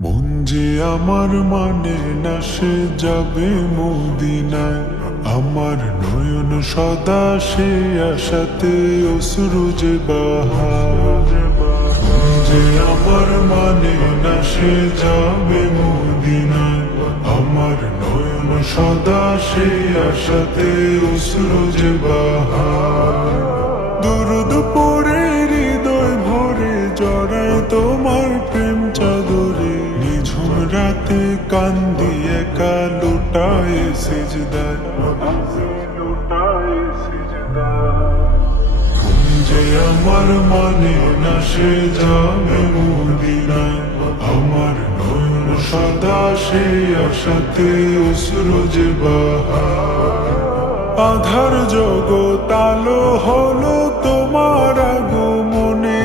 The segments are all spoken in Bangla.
মন যে আমার মানে না সে যাবে মদিনায়। আমার নয়ন সদা সে আশাতে অশ্রু যে বাহার। মন যে আমার মানে না সে যাবে মদিনায়। আমার নয়ন সদা সে আশাতে অশ্রু যে বাহার। দরুদ পড়ে হৃদয় ভরে জড়ায় তোমার প্রেম চাদরে। নিঝুম রাতে কান্দি একা লুটায় সিজদায়। যে আমার মানে না সে যাবে মদিনায়। আমার নয়ন সদা সে আশাতে অশ্রু যে বাহার। আধার জগৎ আলো হলো তোমার আগমনে।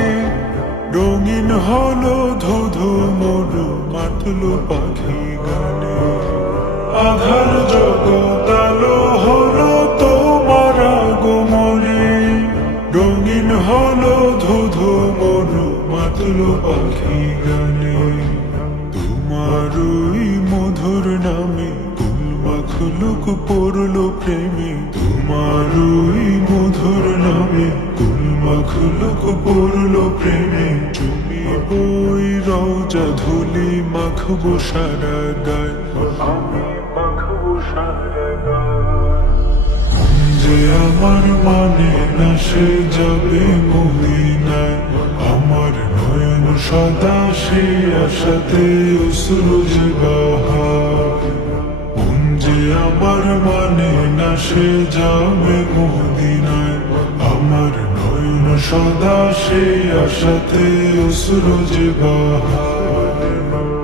রঙিন হলো ধুধু মরু মাতলো পাখি গানে। আধার জগৎ আলো হলো তোমার আগমনে। রঙিন হলো ধুধু মরু মাতলো পাখি গানে। তোমার ওই মধুর নামে কুল মাখলুক পড়লো প্রেমে। তোমার ওই মধুর নামে কুল মাখলুক পড়লো প্রেমে। চুমি বই রওজা ধুলি মাখবো সারা গায়। আমি মাখবো সারা গায়। যে আমার মানে না সে যাবে মদিনায়। আমার নয়ন সদা সে আশাতে অশ্রু যে বাহার। মন যে আমার মানে না সে যাবে মদিনায়। আমার নয়ন সদা সে আশাতে অশ্রু যে বাহার।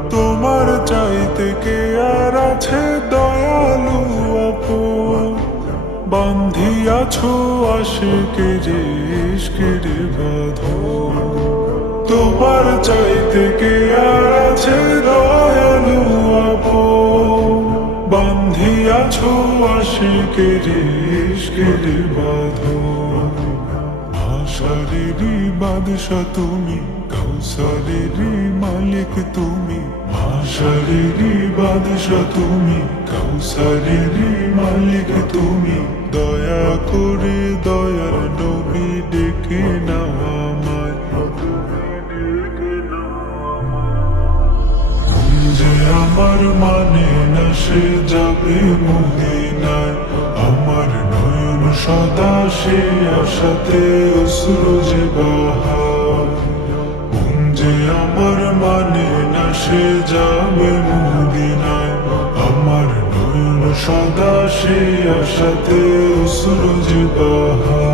তোমার চাইতে কে আর আছে দয়ালু আপন। বান্ধিয়াছো আশিকের ইশকের বাঁধন। তোমার চাইতে কে আর আছে দয়ালু আপন। বান্ধিয়াছো আশিকের ইশকের বাঁধন। আশারেরই বাদশা তুমি, কাউসারেরই মালিক তুমি। আশারেরই বাদশা তুমি, কাউসারেরই মালিক তুমি। দয়া করে দয়ার নবী ডেকে নাও আমায়। যে আমার মানে না সে যাবে মদিনায়। আমার নয়ন সদা সে আশাতে অশ্রু যে বাহার। মন যে আমার মানে না সে যাবে মদিনায়। আমার নয়ন সদা সে আশাতে অশ্রু যে বাহার।